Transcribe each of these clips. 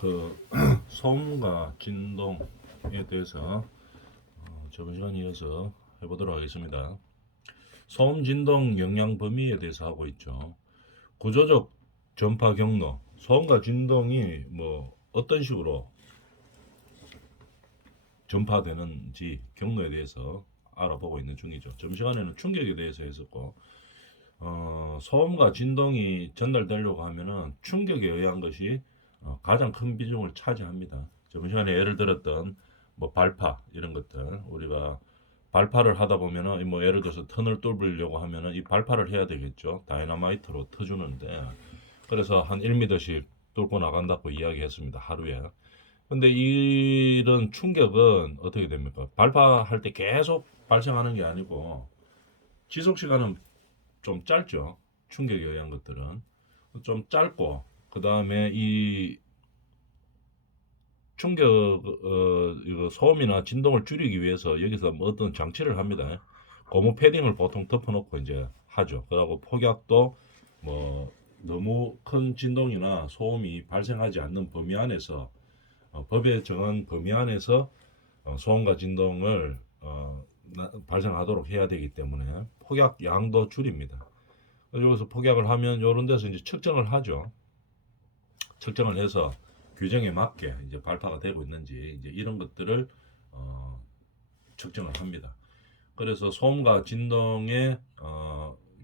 그 소음과 진동에 대해서 저번 시간에 이어서 해보도록 하겠습니다. 소음, 진동 영향 범위에 대해서 하고 있죠. 구조적 전파 경로, 소음과 진동이 뭐 어떤 식으로 전파되는지 경로에 대해서 알아보고 있는 중이죠. 전 시간에는 충격에 대해서 했었고, 소음과 진동이 전달되려고 하면은 충격에 의한 것이 가장 큰 비중을 차지합니다. 저번 시간에 예를 들었던 뭐 발파 이런 것들, 우리가 발파를 하다 보면은 뭐 예를 들어서 턴을 뚫으려고 하면은 이 발파를 해야 되겠죠. 다이너마이트로 터주는데, 그래서 한 1m씩 뚫고 나간다고 이야기했습니다. 하루에. 근데 이런 충격은 어떻게 됩니까? 발파할 때 계속 발생하는 게 아니고 지속 시간은 좀 짧죠. 충격에 의한 것들은 좀 짧고, 그 다음에 이 충격 이거 소음이나 진동을 줄이기 위해서 여기서 뭐 어떤 장치를 합니다. 고무 패딩을 보통 덮어놓고 이제 하죠. 그리고 폭약도 뭐 너무 큰 진동이나 소음이 발생하지 않는 범위 안에서 법에 정한 범위 안에서 소음과 진동을 발생하도록 해야 되기 때문에 폭약 양도 줄입니다. 여기서 폭약을 하면 이런 데서 이제 측정을 하죠. 측정을 해서 규정에 맞게 이제 발파가 되고 있는지 이제 이런 것들을 측정을 합니다. 그래서 소음과 진동의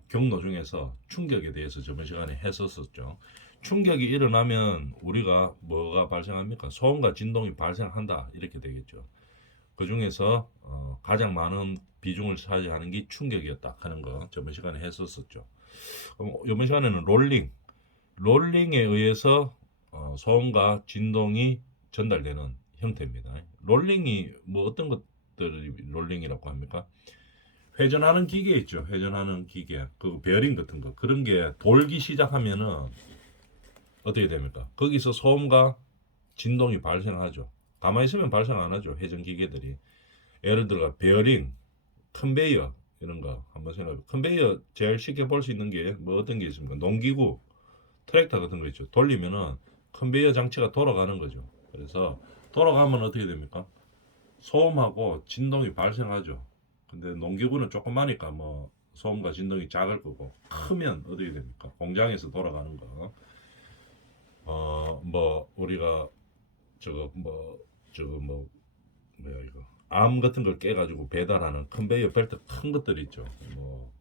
경로 중에서 충격에 대해서 저번 시간에 했었었죠. 충격이 일어나면 우리가 뭐가 발생합니까? 소음과 진동이 발생한다 이렇게 되겠죠. 그 중에서 가장 많은 비중을 차지하는 게 충격이었다 하는 거 저번 시간에 했었었죠. 이번 시간에는 롤링에 의해서 소음과 진동이 전달되는 형태입니다. 롤링이 뭐 어떤 것들이 롤링이라고 합니까? 회전하는 기계 있죠. 회전하는 기계, 그 베어링 같은 거, 그런 게 돌기 시작하면은 어떻게 됩니까? 거기서 소음과 진동이 발생하죠. 가만히 있으면 발생 안 하죠. 회전 기계들이. 예를 들어 베어링, 컨베이어 이런 거 한번 생각해. 컨베이어 제일 쉽게 볼 수 있는 게 뭐 어떤 게 있습니까? 농기구, 트랙터 같은 거 있죠. 돌리면은 컨베이어 장치가 돌아가는 거죠. 그래서 돌아가면 어떻게 됩니까? 소음하고 진동이 발생하죠. 근데 농기구는 조그마니까 뭐 소음과 진동이 작을 거고, 크면 어떻게 됩니까? 공장에서 돌아가는 거. 뭐 우리가 저거 뭐 뭐야 이거 암 같은 걸 깨가지고 배달하는 컨베이어 벨트 큰 것들 있죠. 뭐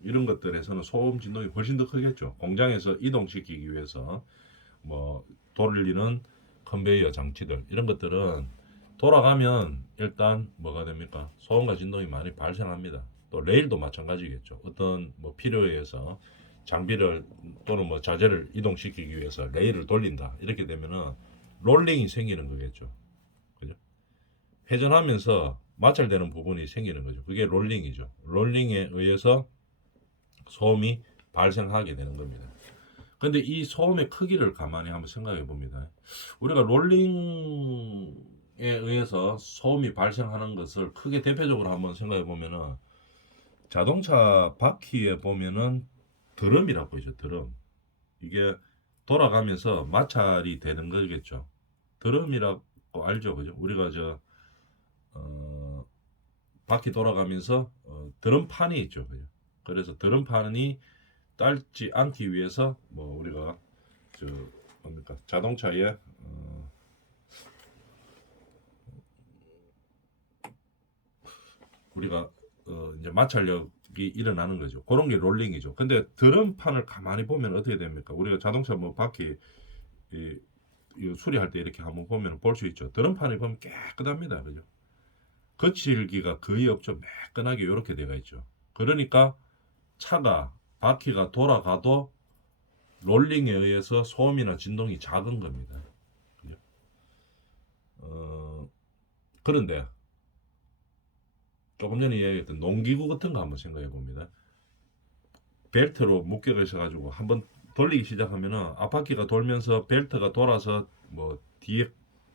이런 것들에서는 소음 진동이 훨씬 더 크겠죠. 공장에서 이동시키기 위해서 뭐 돌리는 컨베이어 장치들 이런 것들은 돌아가면 일단 뭐가 됩니까? 소음과 진동이 많이 발생합니다. 또 레일도 마찬가지겠죠. 어떤 뭐 필요에 의해서 장비를 또는 뭐 자재를 이동시키기 위해서 레일을 돌린다 이렇게 되면은 롤링이 생기는 거겠죠. 그죠? 회전하면서 마찰되는 부분이 생기는 거죠. 그게 롤링이죠. 롤링에 의해서 소음이 발생하게 되는 겁니다. 근데 이 소음의 크기를 가만히 한번 생각해 봅니다. 우리가 롤링에 의해서 소음이 발생하는 것을 크게 대표적으로 한번 생각해 보면은 자동차 바퀴에 보면은 드럼이라고 있죠. 드럼. 이게 돌아가면서 마찰이 되는 거겠죠. 드럼이라고 알죠. 그죠? 우리가 바퀴 돌아가면서 드럼판이 있죠. 그죠? 그래서 드럼판이 딸지 않기 위해서 뭐 우리가 저 뭡니까 자동차에 우리가 이제 마찰력이 일어나는 거죠. 그런 게 롤링이죠. 근데 드럼판을 가만히 보면 어떻게 됩니까? 우리가 자동차 뭐 바퀴 이, 이 수리할 때 이렇게 한번 보면 볼 수 있죠. 드럼판을 보면 깨끗합니다. 그죠? 거칠기가 거의 없죠. 매끈하게 이렇게 되어 있죠. 그러니까 차가 바퀴가 돌아가도 롤링에 의해서 소음이나 진동이 작은 겁니다. 그죠? 그런데 조금 전에 이야기했던 농기구 같은 거 한번 생각해 봅니다. 벨트로 묶여 있어가지고 한번 돌리기 시작하면은 앞바퀴가 돌면서 벨트가 돌아서 뭐 뒤에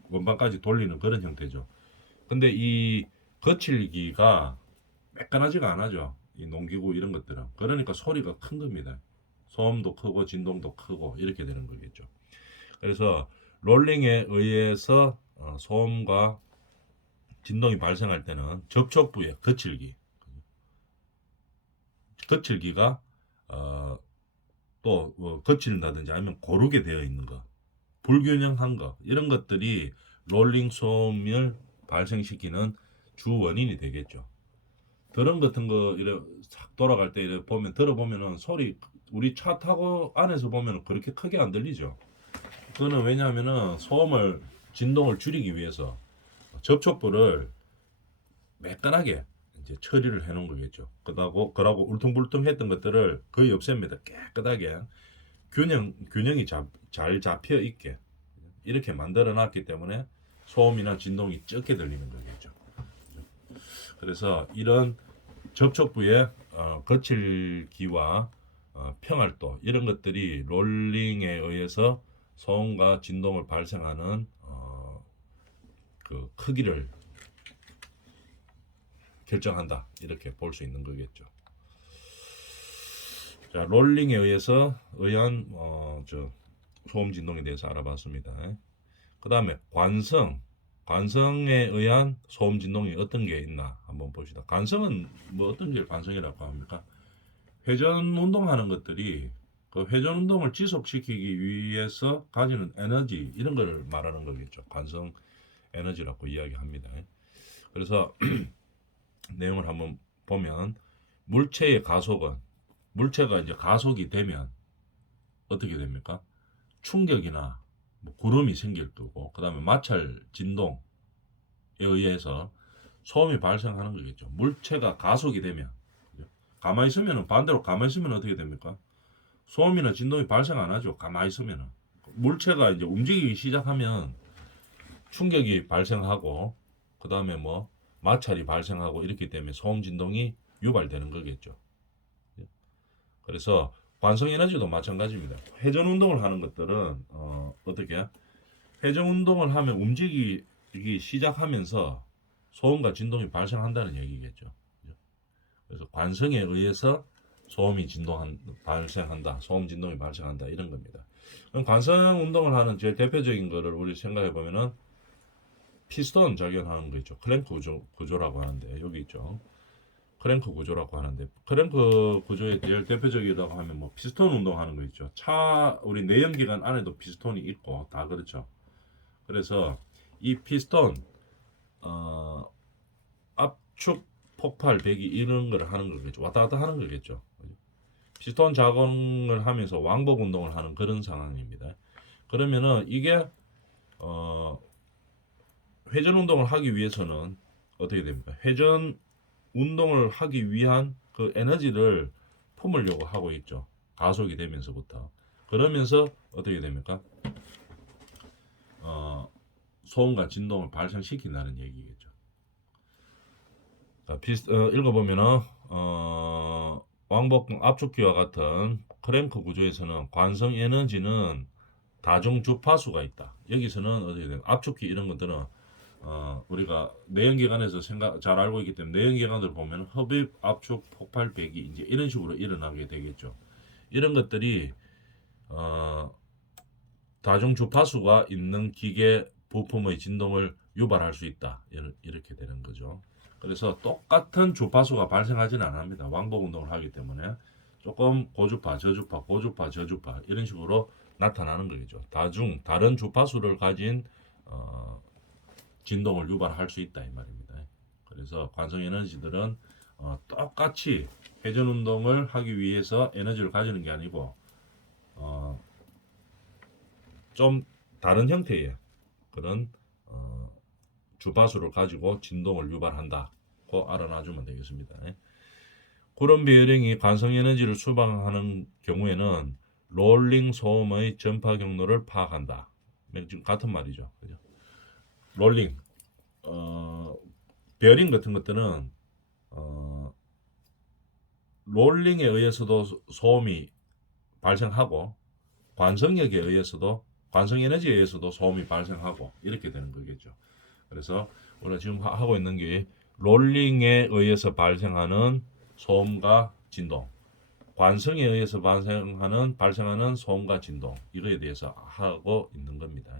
원방까지 돌리는 그런 형태죠. 근데 이 거칠기가 매끈하지가 않아죠. 이 농기구 이런 것들은. 그러니까 소리가 큰 겁니다. 소음도 크고 진동도 크고 이렇게 되는 거겠죠. 그래서 롤링에 의해서 소음과 진동이 발생할 때는 접촉 부의 거칠기가 또 거칠다든지 아니면 고르게 되어 있는 거, 불균형한 거, 이런 것들이 롤링 소음을 발생시키는 주 원인이 되겠죠. 드럼 같은 거 이래 싹 돌아갈 때 이래 보면 들어보면은 소리, 우리 차 타고 안에서 보면 그렇게 크게 안 들리죠. 그거는 왜냐하면은 소음을, 진동을 줄이기 위해서 접촉부를 매끈하게 이제 처리를 해놓은 거겠죠. 그러고 울퉁불퉁했던 것들을 거의 없앱니다. 깨끗하게 균형이 잘 잡혀 있게 이렇게 만들어 놨기 때문에 소음이나 진동이 적게 들리는 거겠죠. 그래서 이런 접촉부의 거칠기와 평활도, 이런 것들이 롤링에 의해서 소음과 진동을 발생하는 그 크기를 결정한다, 이렇게 볼 수 있는 거겠죠. 자, 롤링에 의한 소음 진동에 대해서 알아봤습니다. 그 다음에 관성에 의한 소음 진동이 어떤 게 있나 한번 봅시다. 관성은 뭐 어떤 게 관성이라고 합니까? 회전 운동하는 것들이 그 회전 운동을 지속시키기 위해서 가지는 에너지, 이런 걸 말하는 거겠죠. 관성 에너지라고 이야기합니다. 그래서 내용을 한번 보면, 물체의 가속은, 물체가 이제 가속이 되면 어떻게 됩니까? 충격이나 뭐 구름이 생길 거고, 그 다음에 마찰 진동에 의해서 소음이 발생하는 거겠죠. 물체가 가속이 되면, 가만히 있으면, 반대로 가만히 있으면 어떻게 됩니까? 소음이나 진동이 발생 안 하죠. 가만히 있으면. 물체가 이제 움직이기 시작하면 충격이 발생하고, 그 다음에 뭐 마찰이 발생하고, 이렇기 때문에 소음 진동이 유발되는 거겠죠. 그래서 관성 에너지도 마찬가지입니다. 회전 운동을 하는 것들은 어떻게 회전 운동을 하면 움직이기 시작하면서 소음과 진동이 발생한다는 얘기겠죠. 그래서 관성에 의해서 소음이 발생한다, 소음 진동이 발생한다, 이런 겁니다. 그럼 관성 운동을 하는 제일 대표적인 거를 우리 생각해 보면은 피스톤 작용하는 거 있죠. 클랭크 구조라고 하는데, 여기 있죠. 크랭크 구조라고 하는데, 크랭크 구조의 제일 대표적이라고 하면 뭐 피스톤 운동하는 거 있죠. 우리 내연기관 안에도 피스톤이 있고 다 그렇죠. 그래서 이 피스톤 압축 폭발 배기, 이런 걸 하는 거겠죠. 왔다 갔다 하는 거겠죠. 피스톤 작용을 하면서 왕복 운동을 하는 그런 상황입니다. 그러면은 이게 회전 운동을 하기 위해서는 어떻게 됩니까? 회전 운동을 하기 위한 그 에너지를 품으려고 하고 있죠. 가속이 되면서부터. 그러면서 어떻게 됩니까? 소음과 진동을 발생시킨다는 얘기겠죠. 자, 읽어보면은 왕복 압축기와 같은 크랭크 구조에서는 관성 에너지는 다중 주파수가 있다. 여기서는 어떻게 돼요? 압축기 이런 것들은 우리가 내연기관에서 잘 알고 있기 때문에, 내연기관들 보면 흡입, 압축, 폭발, 배기, 이제 이런 식으로 일어나게 되겠죠. 이런 것들이 다중 주파수가 있는 기계 부품의 진동을 유발할 수 있다, 이렇게 되는 거죠. 그래서 똑같은 주파수가 발생하지는 않습니다. 왕복 운동을 하기 때문에 조금 고주파, 저주파, 고주파, 저주파, 이런 식으로 나타나는 거겠죠. 다른 주파수를 가진 진동을 유발할 수 있다, 이 말입니다. 그래서 관성 에너지들은 똑같이 회전 운동을 하기 위해서 에너지를 가지는 게 아니고 좀 다른 형태의 그런 주파수를 가지고 진동을 유발한다고 알아놔주면 되겠습니다. 구름 베어링이 관성 에너지를 수방하는 경우에는 롤링 소음의 전파 경로를 파악한다. 지금 같은 말이죠. 그죠? 롤링, 베어링 같은 것들은 롤링에 의해서도 소음이 발생하고, 관성력에 의해서도, 관성 에너지에 의해서도 소음이 발생하고, 이렇게 되는 거겠죠. 그래서 우리가 지금 하고 있는 게 롤링에 의해서 발생하는 소음과 진동, 관성에 의해서 발생하는 소음과 진동, 이거에 대해서 하고 있는 겁니다.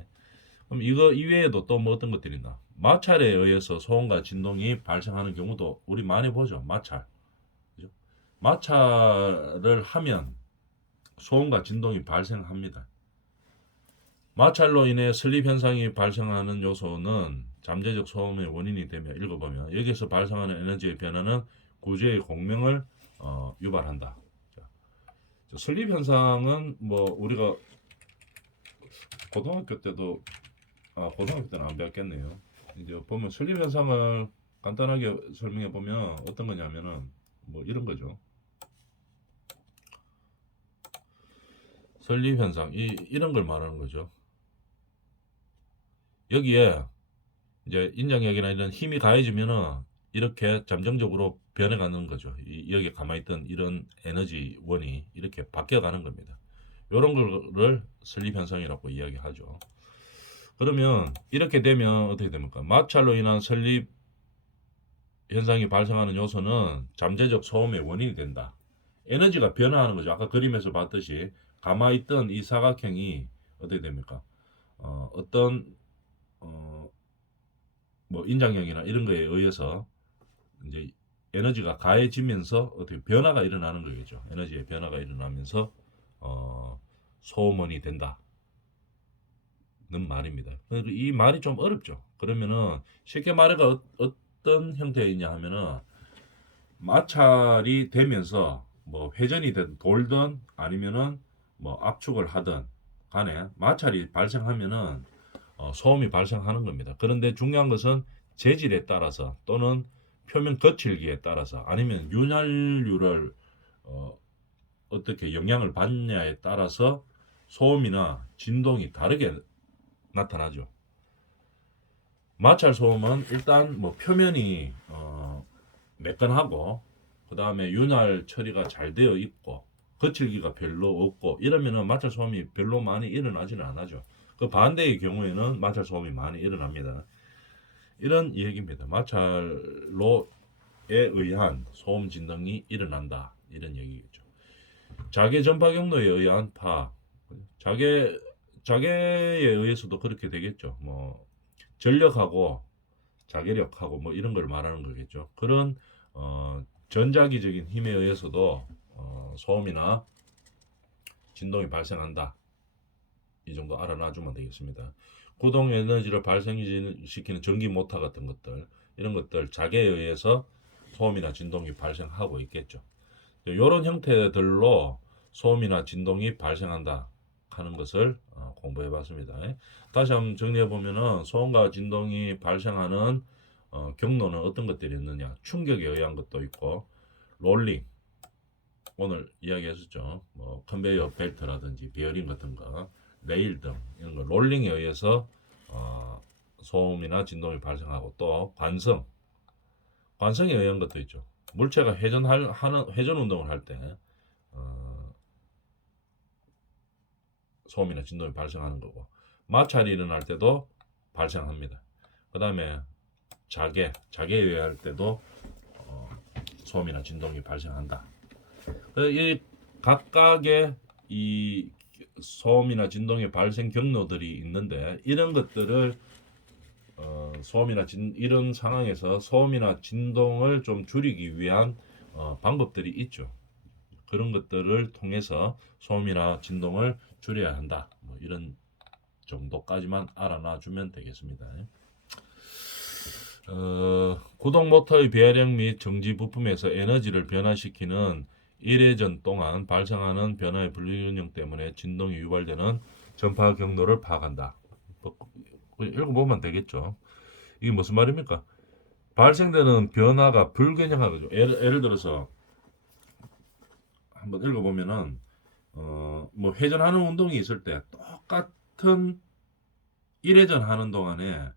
그럼 이거 이외에도 또 뭐 어떤 것들이 있나? 마찰에 의해서 소음과 진동이 발생하는 경우도 우리 많이 보죠. 마찰. 그죠? 마찰을 하면 소음과 진동이 발생합니다. 마찰로 인해 슬립 현상이 발생하는 요소는 잠재적 소음의 원인이 되며 읽어보면 여기서 발생하는 에너지의 변화는 구조의 공명을 유발한다. 슬립 현상은 뭐 우리가 고등학교 때도 고등학교 때는 안 배웠겠네요. 이제 보면 슬립 현상을 간단하게 설명해 보면 어떤 거냐면은 뭐 이런 거죠. 설립 현상 이런 걸 말하는 거죠. 여기에 이제 인장력이나 이런 힘이 가해지면은 이렇게 잠정적으로 변해가는 거죠. 여기 가만히 있던 이런 에너지원이 이렇게 바뀌어가는 겁니다. 이런 거를 설립 현상이라고 이야기하죠. 그러면 이렇게 되면 어떻게 됩니까? 마찰로 인한 설립 현상이 발생하는 요소는 잠재적 소음의 원인이 된다. 에너지가 변화하는 거죠. 아까 그림에서 봤듯이 가만히 있던 이 사각형이 어떻게 됩니까? 어떤 뭐 인장력이나 이런 거에 의해서 이제 에너지가 가해지면서 어떻게 변화가 일어나는 거겠죠. 에너지의 변화가 일어나면서 소음원이 된다는 말입니다. 이 말이 좀 어렵죠. 그러면은 쉽게 말해가 어떤 형태이냐 하면은 마찰이 되면서 뭐 회전이 돌든 아니면은 뭐 압축을 하든 간에 마찰이 발생하면은 소음이 발생하는 겁니다. 그런데 중요한 것은 재질에 따라서 또는 표면 거칠기에 따라서 아니면 윤활유를 어떻게 영향을 받냐에 따라서 소음이나 진동이 다르게 나타나죠. 마찰 소음은 일단 뭐 표면이 매끈하고 그 다음에 윤활 처리가 잘 되어 있고 거칠기가 별로 없고 이러면은 마찰 소음이 별로 많이 일어나지는 않아죠. 그 반대의 경우에는 마찰 소음이 많이 일어납니다. 이런 얘기입니다. 마찰로에 의한 소음 진동이 일어난다. 이런 얘기겠죠. 자개 전파 경로에 의한 파악. 자개에 의해서도 그렇게 되겠죠. 뭐 전력하고 자개력하고 뭐 이런 걸 말하는 거겠죠. 그런 전자기적인 힘에 의해서도 소음이나 진동이 발생한다. 이 정도 알아놔주면 되겠습니다. 구동 에너지를 발생시키는 전기 모터 같은 것들 이런 것들 자개에 의해서 소음이나 진동이 발생하고 있겠죠. 이런 형태들로 소음이나 진동이 발생한다 하는 것을 공부해 봤습니다. 다시 한번 정리해 보면은 소음과 진동이 발생하는 경로는 어떤 것들이 있느냐? 충격에 의한 것도 있고 롤링 오늘 이야기했었죠. 뭐 컨베이어 벨트라든지 베어링 같은 거, 레일 등 이런 거 롤링에 의해서 소음이나 진동이 발생하고 또 관성에 의한 것도 있죠. 물체가 하는 회전 운동을 할 때 소음이나 진동이 발생하는 거고 마찰이 일어날 때도 발생합니다. 그 다음에 자개에 의할 때도 소음이나 진동이 발생한다. 이 각각의 이 소음이나 진동의 발생 경로들이 있는데 이런 것들을 이런 상황에서 소음이나 진동을 좀 줄이기 위한 방법들이 있죠. 그런 것들을 통해서 소음이나 진동을 줄여야 한다. 뭐 이런 정도까지만 알아놔 주면 되겠습니다. 구동 모터의 배력 및 정지 부품에서 에너지를 변화시키는 1회전 동안 발생하는 변화의 불균형 때문에 진동이 유발되는 전파 경로를 파악한다. 읽어보면 되겠죠. 이게 무슨 말입니까? 발생되는 변화가 불균형하죠. 예를 들어서 한번 읽어보면은 뭐 회전하는 운동이 있을 때 똑같은 1회전 하는 동안에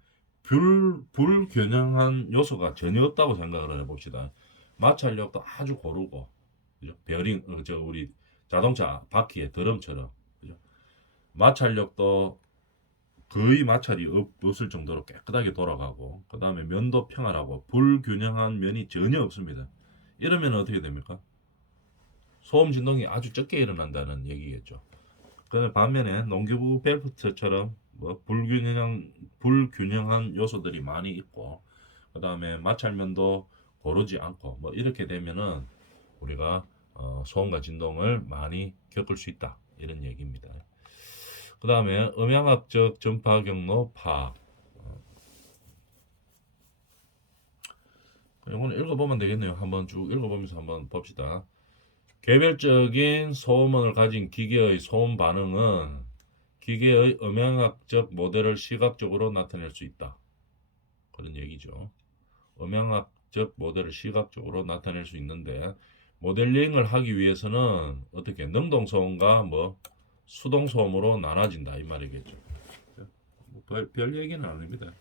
불균형한 요소가 전혀 없다고 생각을 해봅시다. 마찰력도 아주 고르고, 그죠? 베어링, 우리 자동차 바퀴의 드럼처럼, 그죠? 마찰력도 거의 마찰이 없을 정도로 깨끗하게 돌아가고, 그 다음에 면도 평활하고, 불균형한 면이 전혀 없습니다. 이러면 어떻게 됩니까? 소음 진동이 아주 적게 일어난다는 얘기겠죠. 그 반면에 농기구 벨트처럼 뭐 불균형한 요소들이 많이 있고, 그 다음에 마찰면도 고르지 않고 뭐 이렇게 되면은 우리가 소음과 진동을 많이 겪을 수 있다, 이런 얘기입니다. 그 다음에 음향학적 전파 경로 파악. 이거는 읽어보면 되겠네요. 한번 쭉 읽어보면서 한번 봅시다. 개별적인 소음원을 가진 기계의 소음 반응은 기계의 음향학적 모델을 시각적으로 나타낼 수 있다, 그런 얘기죠. 음향학적 모델을 시각적으로 나타낼 수 있는데, 모델링을 하기 위해서는 어떻게 능동소음과 뭐 수동소음으로 나눠진다, 이 말이겠죠. 별 얘기는 아닙니다.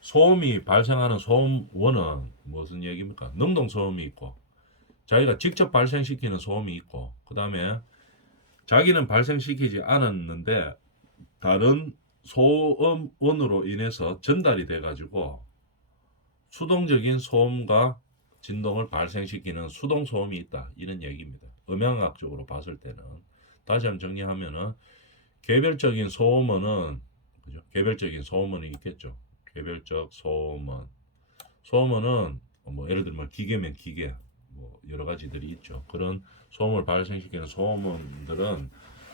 소음이 발생하는 소음원은 무슨 얘기입니까? 능동소음이 있고, 자기가 직접 발생시키는 소음이 있고, 그 다음에 자기는 발생시키지 않았는데 다른 소음원으로 인해서 전달이 돼가지고 수동적인 소음과 진동을 발생시키는 수동소음이 있다, 이런 얘기입니다. 음향학적으로 봤을 때는. 다시 한번 정리하면은 개별적인 소음원은, 그죠? 개별적인 소음원이 있겠죠. 개별적 소음원. 소음원은 뭐 예를 들면 기계면 기계, 뭐 여러 가지들이 있죠. 그런 소음을 발생시키는 소음원들은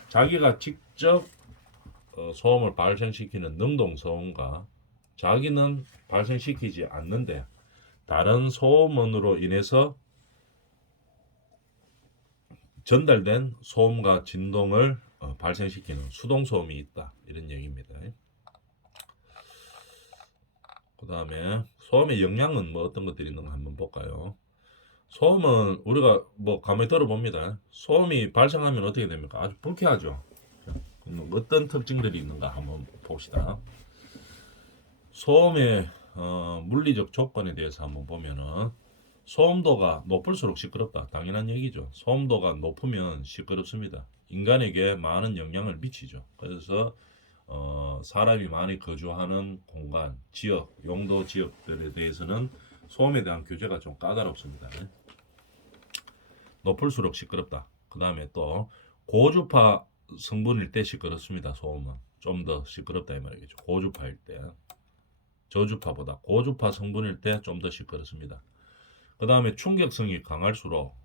자기가 직접 소음을 발생시키는 능동소음과 자기는 발생시키지 않는데 다른 소음원으로 인해서 전달된 소음과 진동을 발생시키는 수동소음이 있다, 이런 얘기입니다. 그 다음에 소음의 영향은 뭐 어떤 것들이 있는가 한번 볼까요? 소음은 우리가 뭐 가만히 들어봅니다. 소음이 발생하면 어떻게 됩니까? 아주 불쾌하죠. 어떤 특징들이 있는가 한번 봅시다. 소음의 물리적 조건에 대해서 한번 보면은, 소음도가 높을수록 시끄럽다, 당연한 얘기죠. 소음도가 높으면 시끄럽습니다. 인간에게 많은 영향을 미치죠. 그래서 사람이 많이 거주하는 공간, 지역, 용도 지역들에 대해서는 소음에 대한 규제가 좀 까다롭습니다. 높을수록 시끄럽다. 그 다음에 또 고주파 성분일 때 시끄럽습니다. 소음은 좀 더 시끄럽다, 이 말이겠죠. 고주파일 때. 저주파보다 고주파 성분일 때 좀 더 시끄럽습니다. 그 다음에 충격성이 강할수록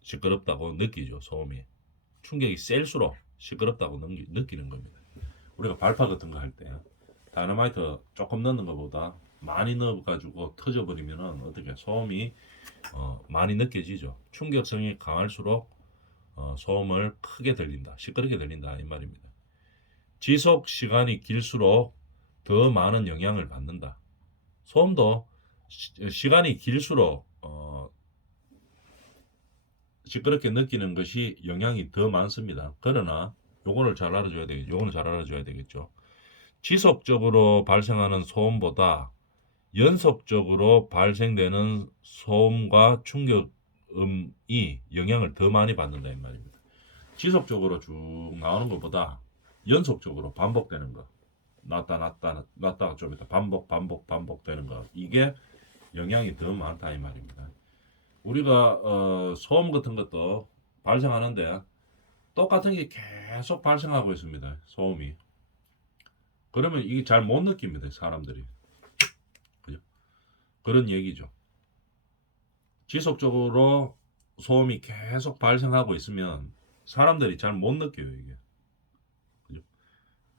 시끄럽다고 느끼죠. 소음이 충격이 셀수록 시끄럽다고 느끼는 겁니다. 우리가 발파 같은 거 할 때 다이너마이트 조금 넣는 것보다 많이 넣어가지고 터져버리면은 어떻게 소음이 많이 느껴지죠. 충격성이 강할수록 소음을 크게 들린다, 시끄럽게 들린다, 이 말입니다. 지속 시간이 길수록 더 많은 영향을 받는다. 소음도 시간이 길수록 시끄럽게 느끼는 것이 영향이 더 많습니다. 그러나 요거는 잘 알아줘야 되겠죠. 지속적으로 발생하는 소음보다 연속적으로 발생되는 소음과 충격음이 영향을 더 많이 받는다, 이 말입니다. 지속적으로 쭉 나오는 것보다 연속적으로 반복되는 거, 났다가 좀 있다 반복되는 거, 이게 영향이 더 많다, 이 말입니다. 우리가 소음 같은 것도 발생하는데 똑같은 게 계속 발생하고 있습니다. 소음이. 그러면 이게 잘 못 느낍니다, 사람들이. 그죠? 그런 얘기죠. 지속적으로 소음이 계속 발생하고 있으면 사람들이 잘 못 느껴요, 이게. 그죠?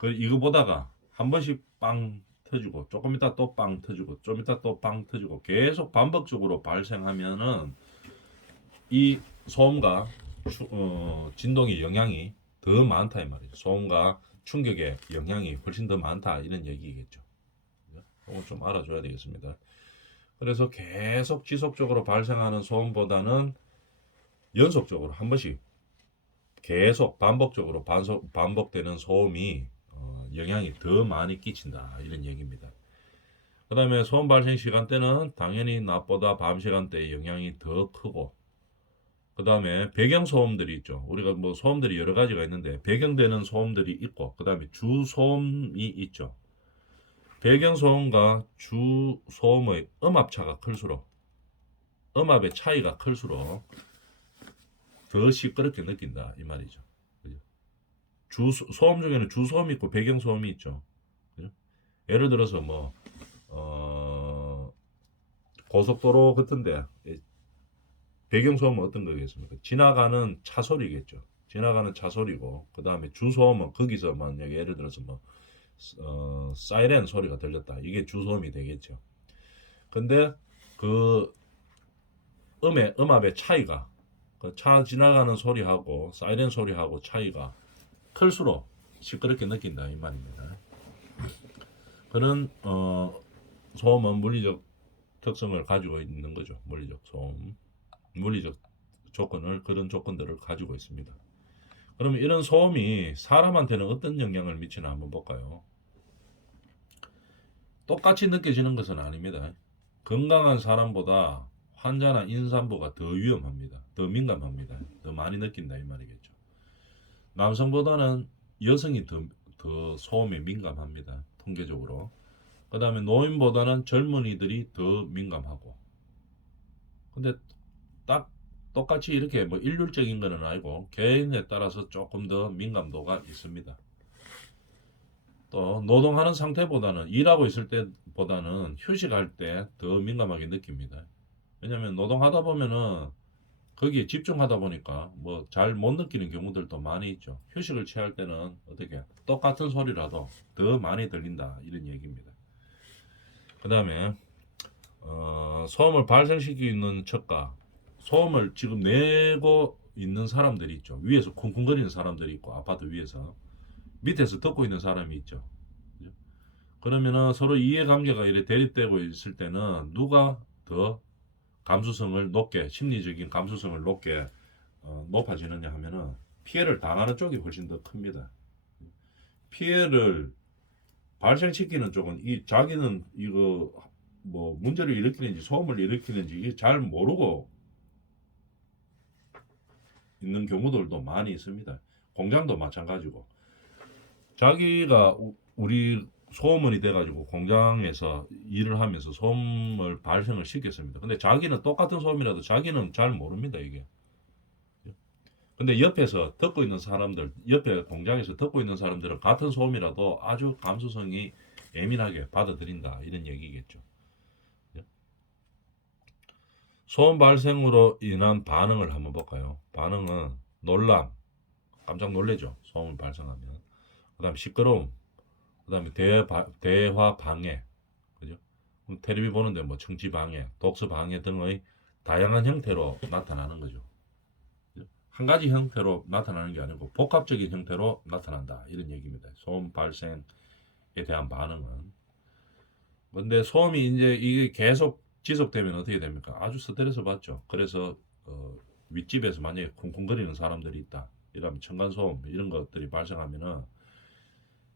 이거 보다가 한 번씩 빵 터지고 조금 있다 또 빵 터지고 좀 있다 또 빵 터지고 계속 반복적으로 발생하면은 이 소음과 진동의 영향이 더 많다, 이 말이죠. 소음과 충격의 영향이 훨씬 더 많다, 이런 얘기겠죠. 이거 좀 알아줘야 되겠습니다. 그래서 계속 지속적으로 발생하는 소음보다는 연속적으로 한 번씩 계속 반복적으로 반복되는 소음이 영향이 더 많이 끼친다, 이런 얘기입니다. 그 다음에 소음 발생 시간대는 당연히 낮보다 밤 시간대의 영향이 더 크고, 그 다음에 배경 소음들이 있죠. 우리가 뭐 소음들이 여러 가지가 있는데 배경되는 소음들이 있고, 그 다음에 주 소음이 있죠. 배경 소음과 주 소음의 음압차가 클수록, 음압의 차이가 클수록 더 시끄럽게 느낀다, 이 말이죠. 그죠? 소음 중에는 주 소음이 있고 배경 소음이 있죠. 그죠? 예를 들어서 고속도로 같은데 배경소음은 어떤 거겠습니까? 지나가는 차 소리겠죠. 지나가는 차 소리고, 그 다음에 주소음은 거기서 만약 예를 들어서 사이렌 소리가 들렸다. 이게 주소음이 되겠죠. 근데 그 음압의 차이가, 그 차 지나가는 소리하고 사이렌 소리하고 차이가 클수록 시끄럽게 느낀다 이 말입니다. 그런 소음은 물리적 특성을 가지고 있는 거죠. 물리적 소음, 물리적 그런 조건들을 가지고 있습니다. 그러면 이런 소음이 사람한테는 어떤 영향을 미치나 한번 볼까요? 똑같이 느껴지는 것은 아닙니다. 건강한 사람보다 환자나 임산부가 더 위험합니다. 더 민감합니다. 더 많이 느낀다 이 말이겠죠. 남성보다는 여성이 더 소음에 민감합니다. 통계적으로. 그 다음에 노인보다는 젊은이들이 더 민감하고. 근데 딱 똑같이 이렇게 일률적인 거는 아니고 개인에 따라서 조금 더 민감도가 있습니다. 또 노동하는 상태보다는 일하고 있을 때보다는 휴식할 때 더 민감하게 느낍니다. 왜냐하면 노동하다 보면은 거기에 집중하다 보니까 잘 못 느끼는 경우들도 많이 있죠. 휴식을 취할 때는 어떻게 똑같은 소리라도 더 많이 들린다 이런 얘기입니다. 그 다음에 소음을 발생시키고 있는 척가, 소음을 지금 내고 있는 사람들이 있죠. 위에서 쿵쿵거리는 사람들이 있고 아파트 위에서 밑에서 듣고 있는 사람이 있죠. 그러면은 서로 이해관계가 이렇게 대립되고 있을 때는 누가 더 감수성을 높게, 심리적인 감수성을 높게 높아지느냐 하면은 피해를 당하는 쪽이 훨씬 더 큽니다. 피해를 발생시키는 쪽은 자기는 이거 문제를 일으키는지 소음을 일으키는지 잘 모르고 있는 경우들도 많이 있습니다. 공장도 마찬가지고 자기가 우리 소음원이 돼가지고 공장에서 일을 하면서 소음을 발생을 시켰습니다. 근데 자기는 똑같은 소음이라도 자기는 잘 모릅니다 이게. 근데 옆에서 듣고 있는 사람들, 옆에 공장에서 듣고 있는 사람들은 같은 소음이라도 아주 감수성이 예민하게 받아들인다 이런 얘기겠죠. 소음 발생으로 인한 반응을 한번 볼까요? 반응은 놀람, 깜짝 놀래죠. 소음을 발생하면. 그다음 시끄러움, 그다음에 대화 방해, 그죠? 텔레비 보는데 청지 방해, 독서 방해 등의 다양한 형태로 나타나는 거죠. 한 가지 형태로 나타나는 게 아니고 복합적인 형태로 나타난다 이런 얘기입니다. 소음 발생에 대한 반응은. 근데 소음이 이제 이게 계속 지속되면 어떻게 됩니까? 아주 스트레스 받죠. 그래서 윗집에서 만약에 쿵쿵거리는 사람들이 있다. 이러면 층간소음 이런 것들이 발생하면은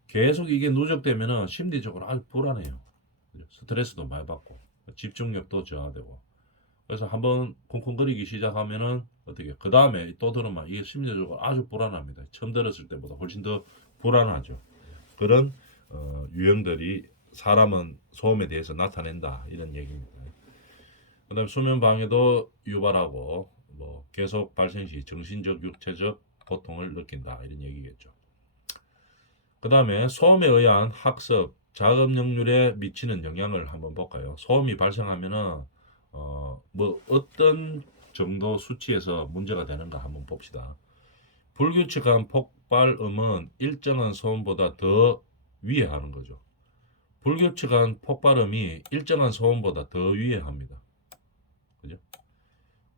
계속 이게 누적되면은 심리적으로 아주 불안해요. 스트레스도 많이 받고 집중력도 저하되고. 그래서 한번 쿵쿵거리기 시작하면은 어떻게 그 다음에 또 들으면 이게 심리적으로 아주 불안합니다. 처음 들었을 때보다 훨씬 더 불안하죠. 그런 유형들이 사람은 소음에 대해서 나타낸다 이런 얘기입니다. 그다음 수면 방해도 유발하고 계속 발생 시 정신적, 육체적 고통을 느낀다 이런 얘기겠죠. 그다음에 소음에 의한 학습, 작업 능률에 미치는 영향을 한번 볼까요? 소음이 발생하면은 어떤 정도 수치에서 문제가 되는가 한번 봅시다. 불규칙한 폭발음은 일정한 소음보다 더 위해하는 거죠. 불규칙한 폭발음이 일정한 소음보다 더 위해합니다. 그죠?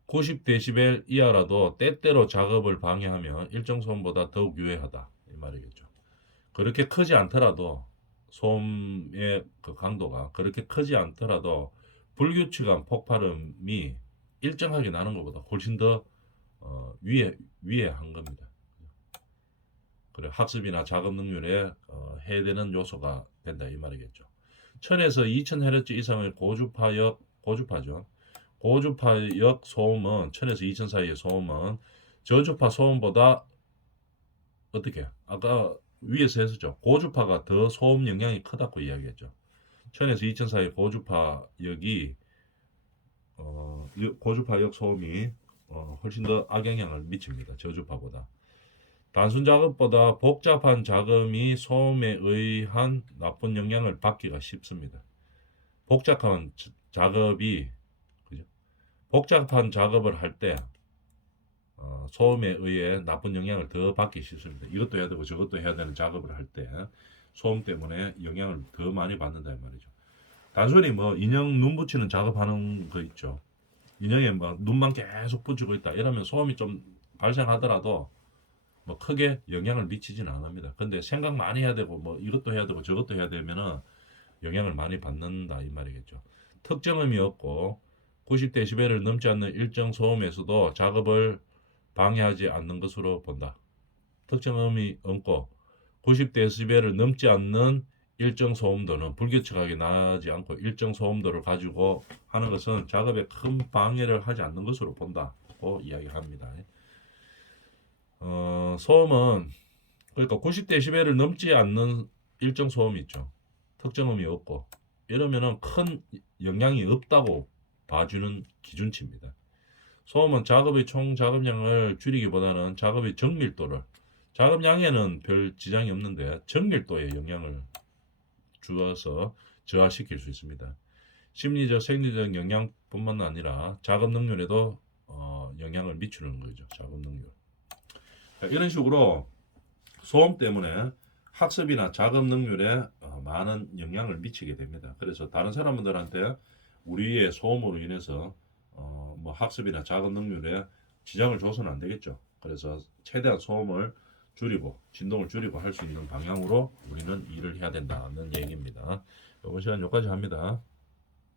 90데시벨 이하라도 때때로 작업을 방해하면 일정 소음보다 더욱 유해하다 이 말이겠죠. 그렇게 크지 않더라도 소음의 그 강도가 그렇게 크지 않더라도 불규칙한 폭발음이 일정하게 나는 것보다 훨씬 더 위해한 겁니다. 그래 학습이나 작업 능률에 해되는 요소가 된다 이 말이겠죠. 1000에서 2000Hz 이상의 고주파죠. 고주파역 소음은 1000에서 2000 사이의 소음은 저주파 소음보다 어떻게 아까 위에서 했었죠. 고주파가 더 소음 영향이 크다고 이야기했죠. 1000에서 2000 사이의 고주파역이 고주파역 소음이 훨씬 더 악영향을 미칩니다. 저주파보다. 단순 작업보다 복잡한 작업이 소음에 의한 나쁜 영향을 받기가 쉽습니다. 복잡한 작업이 그죠? 복잡한 작업을 할 때 소음에 의해 나쁜 영향을 더 받기 쉽습니다. 이것도 해야 되고 저것도 해야 되는 작업을 할 때 소음 때문에 영향을 더 많이 받는다 이 말이죠. 단순히 뭐 인형 눈 붙이는 작업하는 거 있죠. 인형에 뭐 눈만 계속 붙이고 있다 이러면 소음이 좀 발생하더라도 뭐 크게 영향을 미치지는 않습니다. 근데 생각 많이 해야 되고 뭐 이것도 해야 되고 저것도 해야 되면은 영향을 많이 받는다 이 말이겠죠. 특정음이 없고 90dB를 넘지 않는 일정 소음에서도 작업을 방해하지 않는 것으로 본다. 특정음이 없고 90dB를 넘지 않는 일정 소음도는 불규칙하게 나지 않고 일정 소음도를 가지고 하는 것은 작업에 큰 방해를 하지 않는 것으로 본다고 이야기합니다. 소음은 그러니까 90dB를 넘지 않는 일정 소음이 있죠. 특정음이 없고 이러면은 큰 영향이 없다고 봐주는 기준치입니다. 소음은 작업의 총 작업량을 줄이기보다는 작업의 정밀도를 작업량에는 별 지장이 없는데 정밀도에 영향을 주어서 저하시킬 수 있습니다. 심리적, 생리적 영향뿐만 아니라 작업 능률에도 영향을 미치는 거죠. 작업 능률. 이런 식으로 소음 때문에 학습이나 작업 능률에 많은 영향을 미치게 됩니다. 그래서 다른 사람들한테 우리의 소음으로 인해서 뭐 학습이나 작업 능률에 지장을 줘서는 안 되겠죠. 그래서 최대한 소음을 줄이고 진동을 줄이고 할 수 있는 방향으로 우리는 일을 해야 된다는 얘기입니다. 이번 시간 여기까지 합니다.